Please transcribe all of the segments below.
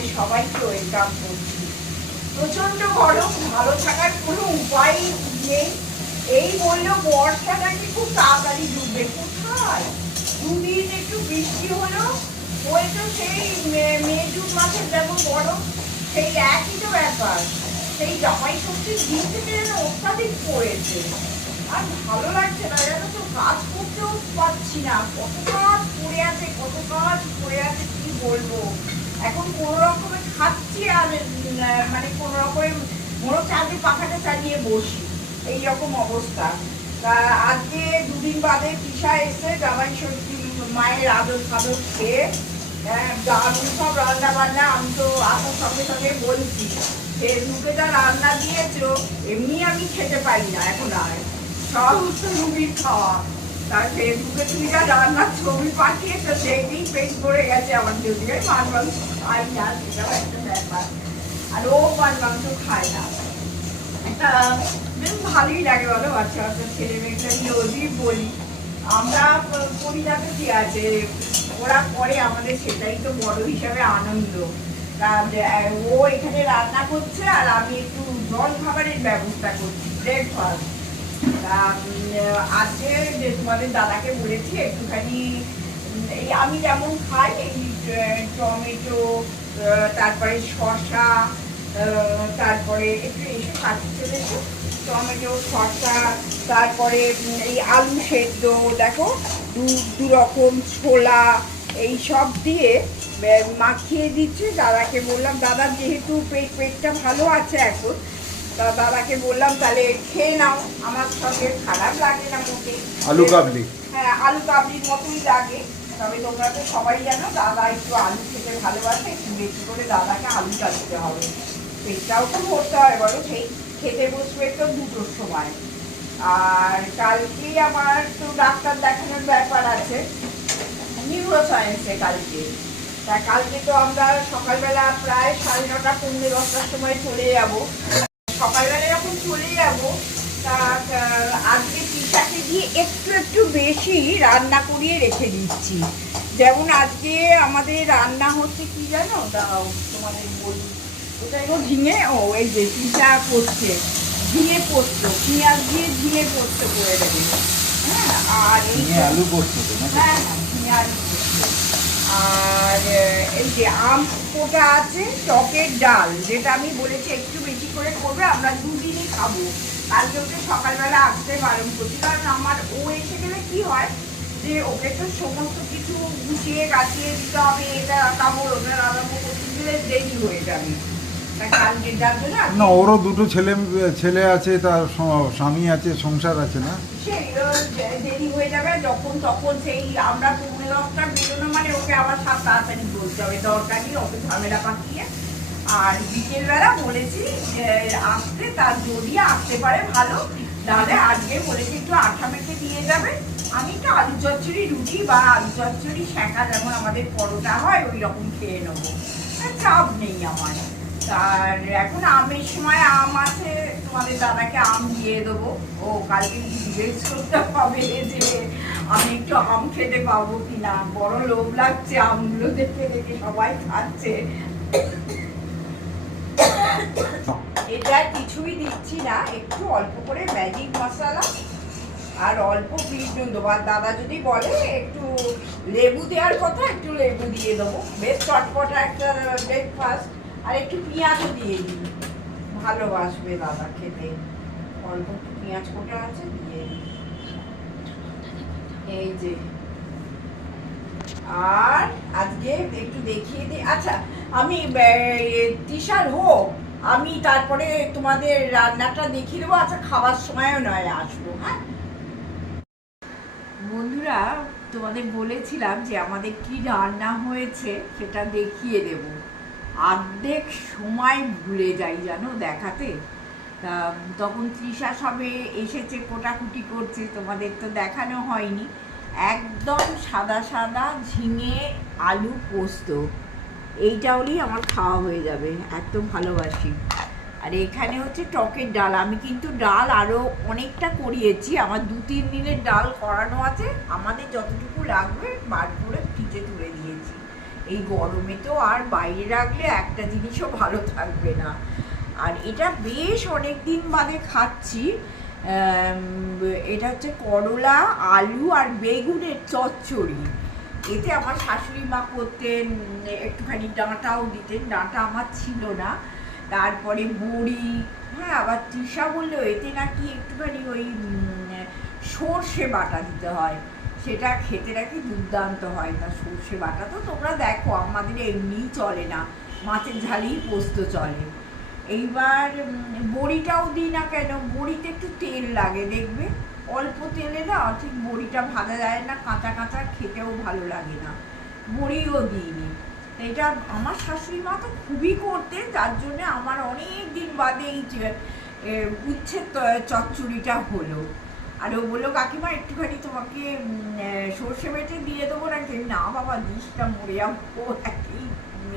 সবাইকে ওয়েলকাম করছি। প্রচণ্ড গরম, ভালো থাকার কোনো উপায় নেই। এই বলল বর্ষা খুব তাড়াতাড়ি ডুববে। কোথায়? দুদিন একটু বৃষ্টি হলো। ওই তো সেই মে- জুন মাসের যেমন গরম, সেই একই তো ব্যাপার। সেই জামাই ষষ্ঠীর দিন থেকে যেন অত্যাধিক পড়েছে। আর ভালো লাগছে না, জানো তো, কাজ করতেও পারছি না। কত কাজ পড়ে আছে, কত কাজ পড়ে আছে, কি বলব? এখন কোনো রকমে খাচ্ছি আর মানে কোনো রকমের হচ্ছে আগে পাখাটা চালিয়ে বসি। এই রকম অবস্থা। তা আজকে দুদিন বাদে পিসা এসে জামাই ষষ্ঠী মায়ের আদর ফাদর খেয়ে আহ, দারুণ সব রান্না বান্না আমি তো আসার সঙ্গে সঙ্গে বলছি ফেসবুকে যা রান্না দিয়েছ এমনি আমি খেতে পারি না এখন আর। সব তো রুবির খাওয়া। তার ফেসবুকে তুমি যা রান্নার ছবি পাঠিয়েছো দেখেই পেট ভরে গেছে আমার যদি আমি মাছ খাই না সেটাও একটা ব্যাপার আর ও মাছ মাংস খায় না একটা বেশ ভালোই লাগে বলো বাচ্চা বাচ্চা ছেলে মেয়েটা নিয়ে বলি আমরা করি যাতে কি আছে ওরা করে আমাদের সেটাই তো বড় হিসাবে আনন্দ তা ও এখানে রান্না করছে আর আমি একটু জল খাবারের ব্যবস্থা করছি ব্রেকফাস্ট তা আজকে যে তোমাদের দাদাকে বলেছি, একটুখানি আমি যেমন খাই এই টমেটো তারপরে শসা আহ, তারপরে একটু এসে কাটতে চলেছে টমেটো শসা তারপরে এই আলু সেদ্ধ দেখো দু দু রকম ছোলা এই সব দিয়ে মাখিয়ে দিচ্ছে। দাদাকে বললাম দাদা যেহেতু পেট পেটটা ভালো আছে এখন তা দাদাকে বললাম তাহলে খেয়ে নাও আমার সঙ্গে খারাপ লাগে না মোটে আলু কাবলি। হ্যাঁ আলু কাবলির মতোই লাগে। তবে তোমরা তো সবাই জানো, দাদা একটু আলু খেতে ভালোবাসে, একটু বেশি করে দাদাকে আলু কাটতে হবে। পেটটাও তো ভরতে হয় বলো সেই খেতে বসবে তো দুটোর সময়। আর কালকে আমার তো ডাক্তার দেখানোর ব্যাপার আছে নিউরো সায়েন্সে কালকে। তা কালকে তো আমরা সকালবেলা প্রায় সাড়ে নটা, পৌনে দশটার সময় চলে যাব। সকালবেলা যখন চলে যাব তা, আজকে দিয়ে একটু একটু বেশি রান্না করিয়ে রেখে দিচ্ছি। যেমন আজকে আমাদের রান্না হচ্ছে কি জানো? দাও তোমাদের বলি। ওটা এগো ঝিঙে ও এই যে পিসা করছে ঝিঙে পোস্ত পেঁয়াজ দিয়ে ঝিঙে পোস্ত করে দেবে। হ্যাঁ আর আলু পোস্ত হ্যাঁ হ্যাঁ, আর এই যে আম পোটা আছে টকের ডাল যেটা আমি বলেছি একটু বেশি করে করবে আমরা দুদিনই খাব। কালকে ওকে সকালবেলা আসতে বারণ করছি কারণ আমার ও এসে গেলে কি হয় যে ওকে তো সমস্ত কিছু গুছিয়ে গাছিয়ে দিতে হবে এটা কামড় ওটা আরম্ভ করতে গেলে দেরি হয়ে যাবে। না ওরও দুটো ছেলে ছেলে আছে তার স্বামী আছে সংসার আছে না? দেরি হয়ে যাবে যখন তখন সেই আমরা পৌনে দশটা বেরোনো মানে ওকে আবার সাত তাড়াতাড়ি বলতে হবে। দরকার নেই ওকে ঝামেলা পাঠিয়ে আর বিকেলবেলা বলেছি আসতে, তার যদি আসতে পারে ভালো, তাহলে আজকে বলেছি একটু আঠা মেখে দিয়ে যাবে। আমি একটু আলু চচ্চড়ি, রুটি বা আলু চচ্চড়ি শেখা যেমন আমাদের পরোটা হয় ওই রকম খেয়ে নেব। চাপ নেই আমার। আর এখন আমের সময় আম আছে, তোমাদের দাদাকে আম দিয়ে দেবো। ও, কালকে জিজ্ঞেস করতে হবে যে আমি একটু আম খেতে পাবো কিনা? বড় লোভ লাগছে আমগুলো দেখে দেখে সবাই খাচ্ছে। এটা কিছুই দিচ্ছি না, একটু অল্প করে ম্যাজিক মশলা আর অল্প নুন দেবো। আর দাদা যদি বলে একটু লেবু দেওয়ার কথা, একটু লেবু দিয়ে দেবো। বেশ চটপটা একটা ব্রেকফাস্ট আর একটু পেঁয়াজও দিয়ে দিই ভালোবাসবে দাদা খেতে। অল্প পেঁয়াজ কোটা আছে, দিয়ে দিই এই যে। আর আজকে একটু দেখিয়ে দিই আচ্ছা আমি টিশার হোক আমি তারপরে তোমাদের রান্নাটা দেখিয়ে দেবো। আচ্ছা খাওয়ার সময়ও নয়, আসব হ্যাঁ? বন্ধুরা, তোমাদের বলেছিলাম যে আমাদের কি রান্না হয়েছে সেটা দেখিয়ে দেব। অর্ধেক সময় ভুলে যাই, জানো, দেখাতে? তা, তখন তৃষা সবে এসেছে, কোটাকুটি করছে, তোমাদের তো দেখানো হয়নি। একদম সাদা সাদা ঝিঙে, আলু পোস্ত। এইটা হলেই আমার খাওয়া হয়ে যাবে, একদম ভালোবাসি। আর এখানে হচ্ছে টকের ডাল, আমি কিন্তু ডাল আরও অনেকটা করিয়েছি, আমার দু তিন দিনের ডাল করানো আছে, আমাদের যতটুকু লাগবে বার করে ফ্রিজে তুলে দিয়েছি। এই গরমে তো আর বাইরে রাখলে একটা জিনিসও ভালো থাকবে না। আর এটা বেশ অনেক দিন বাদে খাচ্ছি এটা হচ্ছে করলা, আলু আর বেগুনের চচ্চড়ি। এতে আমার শাশুড়ি মা করতেন, একটুখানি ডাঁটাও দিতেন, ডাঁটা আমার ছিল না। তারপরে বড়ি হ্যাঁ আবার তৃষা বলল এতে নাকি একটুখানি ওই সর্ষে বাটা দিতে হয়। সেটা খেতে নাকি দুর্দান্ত হয়। তা সর্ষে বাটা তো তোমরা দেখো, আমাদের এমনিই চলে না। মাছের ঝালেই পোস্ত চলে। এইবার বড়িটাও দিই না কেন? বড়িতে একটু তেল লাগে, দেখবে? অল্প তেলে না ঠিক বড়িটা ভাজা যায় না কাঁচা কাঁচা খেতেও ভালো লাগে না। বড়িও দিইনি। এটা আমার শাশুড়ি মা তো খুবই করতে যার জন্য আমার অনেক দিন বাদে এই যে, এ, উচ্ছে চচ্চড়িটা হলো। আর ও বলল কাকিমা একটুখানি তোমাকে সর্ষে বেটে দিয়ে দেবো নাকি? না বাবা দিসটা মরে যাব একই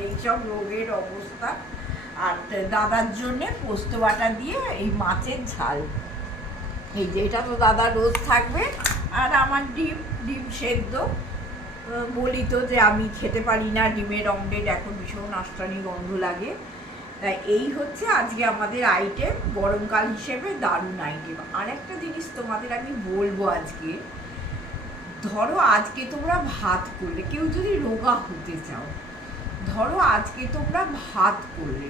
এইসব রোগের অবস্থা। আর দাদার জন্যে পোস্ত বাটা দিয়ে এই মাছের ঝাল। এই যে, এটা তো দাদা রোজ থাকবে। আর আমার ডিম ডিম সেদ্ধ। বলি তো যে আমি খেতে পারি না, ডিমের অমলেট এখন ভীষণ আষ্টানি গন্ধ লাগে। তাই এই হচ্ছে আজকে আমাদের আইটেম গরমকাল হিসেবে দারুণ আইটেম আর একটা জিনিস তোমাদের আমি বলব আজকে, ধরো আজকে তোমরা ভাত করলে, কেউ যদি রোগা হতে চাও, ধরো আজকে তোমরা ভাত করলে,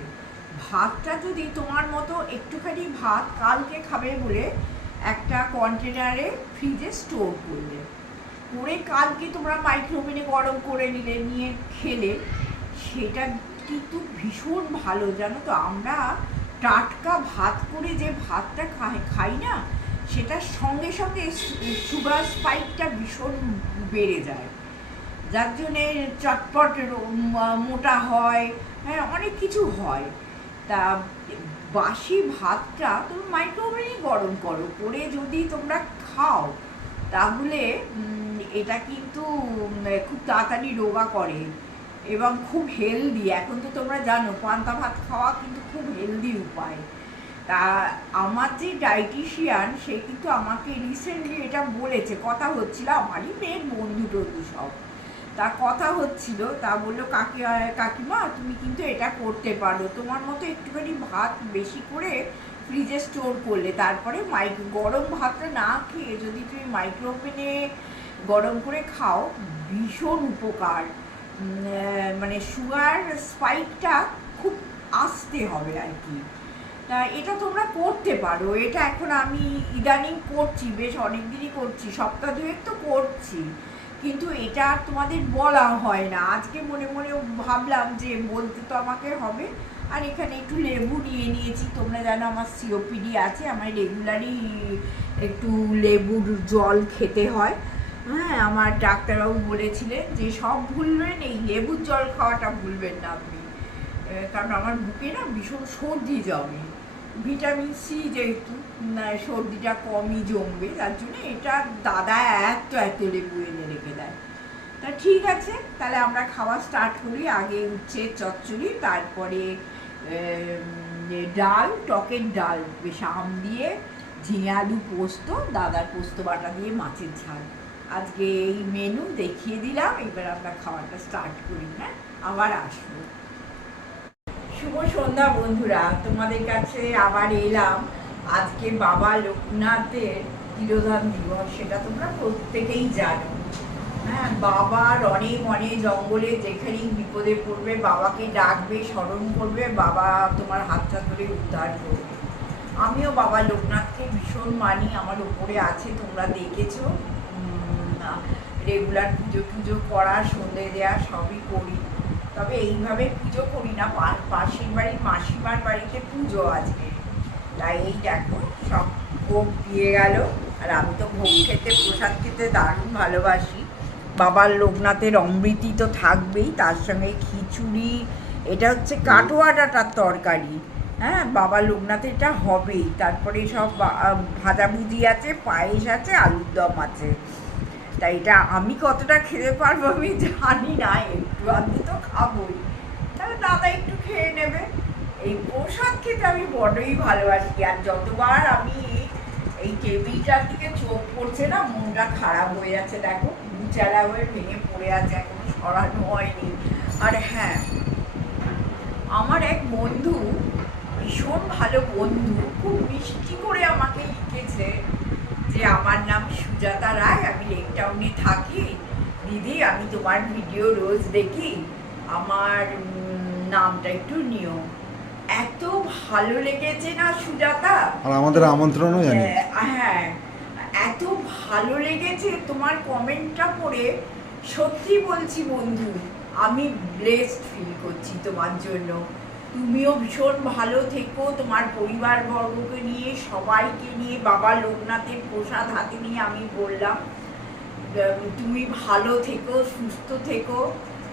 ভাতটা যদি তোমার মতো একটুখানি ভাত কালকে খাবে বলে একটা কন্টেনারে ফ্রিজে স্টোর করলে। করে কালকে তোমরা মাইক্রোওভেনে গরম করে নিলে, নিয়ে খেলে, সেটা কিন্তু ভীষণ ভালো, জানো তো? আমরা টাটকা ভাত করে যে ভাতটা খাই খাই না, সেটার সঙ্গে সঙ্গে সুগার স্পাইকটা ভীষণ বেড়ে যায়। যার জন্যে চটপট মোটা হয় হ্যাঁ অনেক কিছু হয়। তা বাসি ভাতটা তুমি মাইক্রোওভেনে গরম করো, করে যদি তোমরা খাও, তাহলে এটা কিন্তু খুব তাড়াতাড়ি রোগা করে এবং খুব হেলদি এখন তো তোমরা জানো, পান্তা ভাত খাওয়া কিন্তু খুব হেলদি উপায়। তা, আমার যে ডায়েটিশিয়ান সে কিন্তু আমাকে রিসেন্টলি এটা বলেছে। কথা হচ্ছিল, আমারই মেয়ের বন্ধু টন্ধু সব। তা কথা হচ্ছিল, তা বলল, কাকি কাকিমা, তুমি কিন্তু এটা করতে পারো। তোমার মতো একটুখানি ভাত বেশি করে ফ্রিজে স্টোর করলে, তারপরে মাইক গরম ভাতটা না খেয়ে যদি তুমি মাইক্রোওভেনে গরম করে খাও, ভীষণ উপকার। মানে সুগার স্পাইকটা খুব আস্তে হবে আর কি। তা এটা তোমরা করতে পারো। এটা এখন আমি ইদানিং করছি, বেশ অনেক দিনই করছি, সপ্তাহ দুয়েক তো করছি। কিন্তু এটা তোমাদের বলা হয় না। আজকে মনে মনে ভাবলাম যে বলতে তো আমাকে হবে। আর এখানে একটু লেবু নিয়ে নিয়েছি। তোমরা জানো আমার সিওপিডি আছে। আমার রেগুলারই একটু লেবুর জল খেতে হয়। হ্যাঁ আমার ডাক্তারবাবু বলেছিলেন যে সব ভুলবেন এই লেবুর জল খাওয়াটা ভুলবেন না আপনি। কারণ আমার বুকে না ভীষণ সর্দি জমে। ভিটামিন সি যেহেতু সর্দিটা কমই জমবে, তার জন্য এটা দাদা এত এত লেবু এনে রেখে দেয়। তা ঠিক আছে, তাহলে আমরা খাওয়া স্টার্ট করি, আগে উচ্ছে, চচ্চড়ি, তারপরে ডাল, টকের ডাল, বেশ আম দিয়ে, ঝিঙে আলু পোস্ত, দাদার পোস্ত বাটা দিয়ে মাছের ঝাল। আজকে এই মেনু দেখিয়ে দিলাম, এবার আমরা খাওয়াটা স্টার্ট করি হ্যাঁ? আবার আসব। শুভ সন্ধ্যা বন্ধুরা, তোমাদের কাছে আবার এলাম। আজকে বাবা লোকনাথের তিরোধান দিবস, সেটা তোমরা প্রত্যেকেই জানো। হ্যাঁ বাবার অনেক অনেক জঙ্গলে যেখানেই বিপদে পড়বে, বাবাকে ডাকবে, স্মরণ করবে, বাবা তোমার হাতটা ধরে উদ্ধার করবে। আমিও বাবা লোকনাথকে ভীষণ মানি, আমার ওপরে আছে, তোমরা দেখেছ। রেগুলার পুজো পুজো করা, সন্ধে দেওয়া সবই করি। তবে এইভাবে পুজো করি না পাশের বাড়ির মাসিমার বাড়িতে পুজো আজকে। তাই এই দেখো সব ভোগ দিয়ে গেল। আর আমি তো ভোগ খেতে প্রসাদ খেতে দারুণ ভালোবাসি। বাবার লোকনাথের অমৃতি তো থাকবেই তার সঙ্গে খিচুড়ি এটা হচ্ছে কাটোয়া ডাঁটার তরকারি। হ্যাঁ বাবা লোকনাথের এটা হবেই। তারপরে সব ভাজাভুজি আছে পায়েস আছে আলুর দম আছে। তাই এটা আমি কতটা খেতে পারব আমি জানি না, একটু আধটু তো খাবোই। তাহলে দাদা একটু খেয়ে নেবে। এই প্রসাদ খেতে আমি বড়ই ভালোবাসি, আর যতবার আমি এই টেবিলটার দিকে চোখ পড়ছে না, মনটা খারাপ হয়ে যাচ্ছে, দেখো, গুচালা হয়ে ভেঙে পড়ে আছে, এখন সরানো হয়নি। আর হ্যাঁ আমার এক বন্ধু, ভীষণ ভালো বন্ধু, খুব মিষ্টি করে আমাকে লিখেছে যে আমার নাম সুজাতা রায় আমি লেক টাউনে থাকি। দিদি আমি তোমার ভিডিও রোজ দেখি। আমার নামটা একটু নিও। এত ভালো লেগেছে না সুজাতা? আর আমাদের আমন্ত্রণও জানি। হ্যাঁ, হ্যাঁ। এত ভালো লেগেছে তোমার কমেন্টটা পড়ে। সত্যি বলছি বন্ধু আমি ব্লেসড ফিল করছি তোমার জন্য। তুমিও ভীষণ ভালো থেকো। তোমার পরিবার বর্গকে নিয়ে, সবাইকে নিয়ে, বাবা লোকনাথের প্রসাদ হাতে নিয়ে আমি বললাম তুমি ভালো থেকো, সুস্থ থেকো,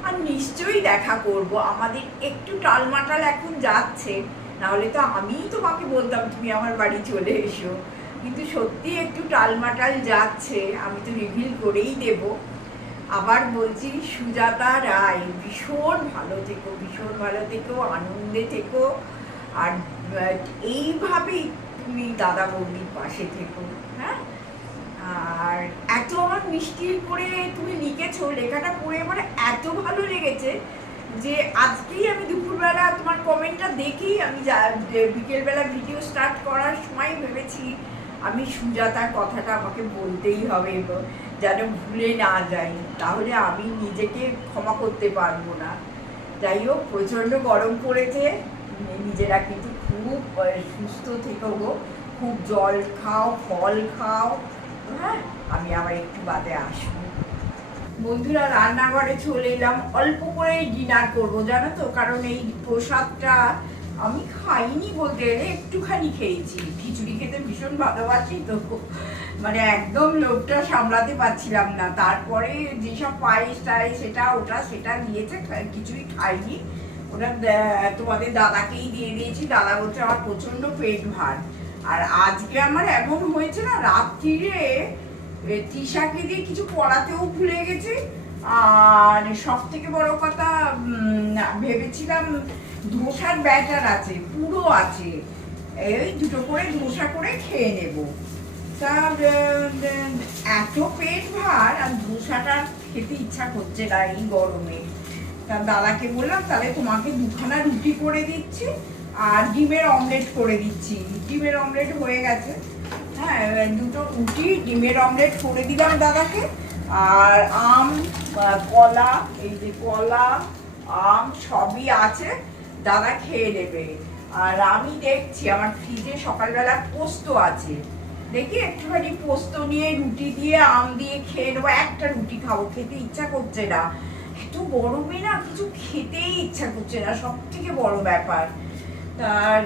আর নিশ্চয়ই দেখা করব। আমাদের একটু টালমাটাল এখন যাচ্ছে, নাহলে তো আমিই তোমাকে বলতাম তুমি আমার বাড়ি চলে এসো। কিন্তু সত্যি একটু টালমাটাল যাচ্ছে, আমি তো রিভিল করেই দেব। আবার বলছি সুজাতা রায় ভীষণ ভালো থেকো ভীষণ ভালো থেকো আনন্দে থেকো। আর এইভাবেই তুমি দাদা বৌদির পাশে থেকো হ্যাঁ? আর এত আমার মিষ্টি করে তুমি লিখেছো লেখাটা পড়ে আমার এত ভালো লেগেছে যে আজকেই আমি দুপুরবেলা তোমার কমেন্টটা দেখেই আমি বিকেলবেলা ভিডিও স্টার্ট করার সময় ভেবেছি আমি সুজাতার কথাটা আমাকে বলতেই হবে। এবার, যেন ভুলে না যাই। তাহলে আমি নিজেকে ক্ষমা করতে পারব না। যাই হোক, প্রচণ্ড গরম পড়েছে। নিজেরা কিন্তু খুব সুস্থ থেকো গো। খুব জল খাও, ফল খাও। হ্যাঁ আমি আবার একটু বাদে আসব। বন্ধুরা, রান্নাঘরে চলে এলাম। অল্প করে ডিনার করব, জানো তো? কারণ এই প্রসাদটা আমি খাইনি বলতে একটুখানি খেয়েছি। খিচুড়ি খেতে ভীষণ ভালোবাসি তো। মানে একদম লোভটা সামলাতে পারছিলাম না। তারপরে যেসব পায়েস টায়েস সেটা ওটা সেটা দিয়েছে খা- কিছুই খাইনি। ওটা তোমাদের দাদাকেই দিয়ে দিয়েছি। দাদা বলছে আমার প্রচণ্ড পেট ভার। আর আজকে আমার এমন হয়েছে না রাত্রিরে এ, তৃষাকে দিয়ে কিছু পড়াতেও ভুলে গেছি। আর সব থেকে বড় কথা ভেবেছিলাম ধোসার ব্যাটার আছে পুরো আছে। এই দুটো করে ধোসা করে খেয়ে নেব। তা এত পেট ভার, আর ধোসাটা খেতে ইচ্ছা করছে না এই গরমে। তা দাদাকে বললাম, তাহলে তোমাকে দুখানা রুটি করে দিচ্ছি, আর ডিমের অমলেট করে দিচ্ছি। ডিমের অমলেট হয়ে গেছে। হ্যাঁ দুটো রুটি, ডিমের অমলেট করে দিলাম দাদাকে। আর আম কলা, এই যে কলা, আম সবই আছে, দাদা খেয়ে নেবে। আর আমি দেখছি, আমার ফ্রিজে সকালবেলা পোস্ত আছে। দেখি একটুখানি পোস্ত নিয়ে, রুটি দিয়ে, আম দিয়ে খেয়ে নেব। একটা রুটি খাব, খেতে ইচ্ছা করছে না। এত গরমে না কিছু খেতেই ইচ্ছা করছে না, সব থেকে বড় ব্যাপার। তার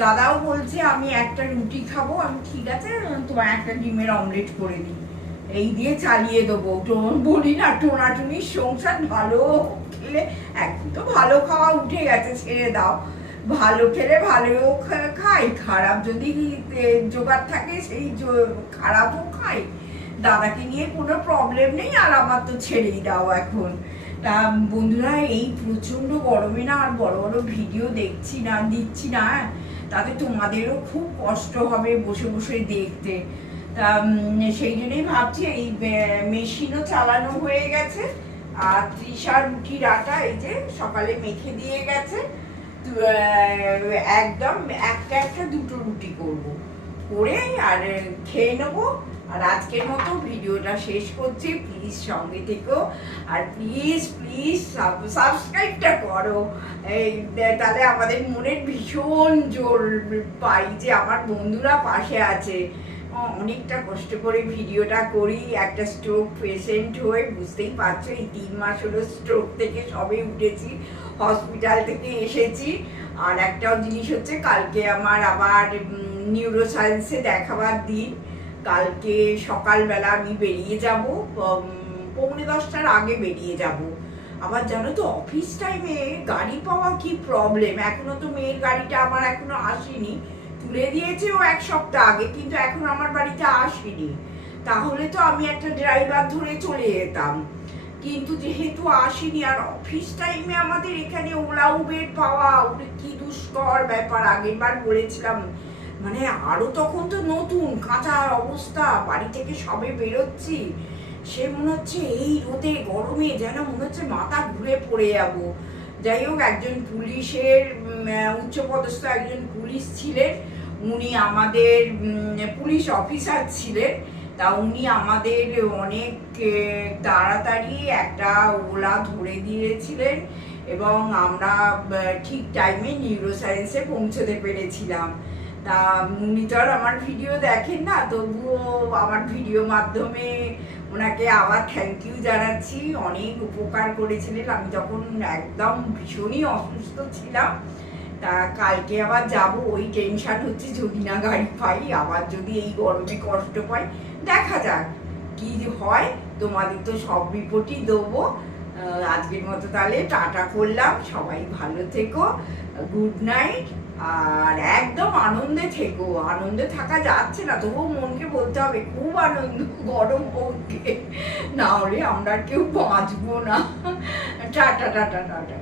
দাদাও বলছে, আমি একটা রুটি খাব, আমি ঠিক আছে তোমার একটা ডিমের অমলেট করে দিই। এই দিয়ে চালিয়ে দেবো। বলি না, টোনাটুনির সংসার ভালো খেলে এখন তো ভালো খাওয়া উঠে গেছে, ছেড়ে দাও। ভালো খেলে ভালো খা- খাই, খারাপ যদি জোগাড় থাকে সেই খারাপও খাই। দাদাকে নিয়ে কোনো প্রবলেম নেই আর আমার তো ছেড়েই দাও এখন। তা বন্ধুরা, এই প্রচণ্ড গরমে না আর বড় বড় ভিডিও দেখছি না, দিচ্ছি না তাতে তোমাদেরও খুব কষ্ট হবে বসে বসে দেখতে। তা সেই জন্যই ভাবছি এই মেশিনও চালানো হয়ে গেছে। আর তৃষা রুটির আটা এই যে সকালে মেখে দিয়ে গেছে। একদম একটা একটা দুটো রুটি করব। করে আর খেয়ে নেব। আর আজকের মতো ভিডিওটা শেষ করছি। প্লিজ সঙ্গে থেকো। আর প্লিজ প্লিজ সাবস্ক্রাইবটা করো। এই, তাহলে আমাদের মনের ভীষণ জোর পাই যে আমার বন্ধুরা পাশে আছে। অনেকটা কষ্ট করে ভিডিওটা করি। একটা স্ট্রোক পেশেন্ট হয়ে বুঝতেই পারছ, এই তিন মাস হলো স্ট্রোক থেকে সবে উঠেছি। হসপিটাল থেকে এসেছি। আর একটাও জিনিস হচ্ছে কালকে আমার আবার নিউরো সায়েন্সে দেখাবার দিন। কালকে সকালবেলা আমি বেরিয়ে যাব পৌনে দশটার আগে বেরিয়ে যাব। আবার জানো তো অফিস টাইমে গাড়ি পাওয়া কি প্রবলেম এখনও তো মেয়ের গাড়িটা আমার এখনও আসেনি। তুলে দিয়েছে ও এক সপ্তাহ আগে, কিন্তু এখন আমার বাড়িতে আসেনি। তাহলে তো আমি একটা ড্রাইভার ধরে চলে যেতাম। কিন্তু যেহেতু আসেনি, আর অফিস টাইমে আমাদের এখানে ওলা উবের পাওয়া কি দুষ্কর ব্যাপার আগের বার বলেছিলাম। মানে আরও তখন তো নতুন, কাঁচা অবস্থা, বাড়ি থেকে সবে বেরোচ্ছি। সে মনে হচ্ছে এই রোদে, গরমে যেন মনে হচ্ছে মাথা ঘুরে পড়ে যাব। যাই হোক, একজন পুলিশের উচ্চপদস্থ একজন পুলিশ ছিলেন। উনি আমাদের পুলিশ অফিসার ছিলেন। তা উনি আমাদের অনেক তাড়াতাড়ি একটা ওলা ধরে দিয়েছিলেন এবং আমরা ঠিক টাইমে নিউরো সায়েন্সে পৌঁছতে পেরেছিলাম। তা উনি তো আর আমার ভিডিও দেখেন না, তবুও আমার ভিডিও মাধ্যমে ওনাকে আবার থ্যাংক ইউ জানাচ্ছি। অনেক উপকার করেছিলেন। আমি তখন একদম ভীষণই অসুস্থ ছিলাম। তা কালকে আবার যাব, ওই টেনশান হচ্ছে যদি না গাড়ি পাই, আবার যদি এই গরমে কষ্ট পাই দেখা যাক কি হয়। তোমাদের তো সব রিপোর্টই দেবো। আজকের মতো তাহলে টাটা করলাম। সবাই ভালো থেকো। Good night. আর একদম আনন্দে থেকো। আনন্দে থাকা যাচ্ছে না। তবুও মনকে বলতে হবে, খুব আনন্দ, গরম হোক না হলে আমরা কেউ বাঁচবো না। Tata tata tata.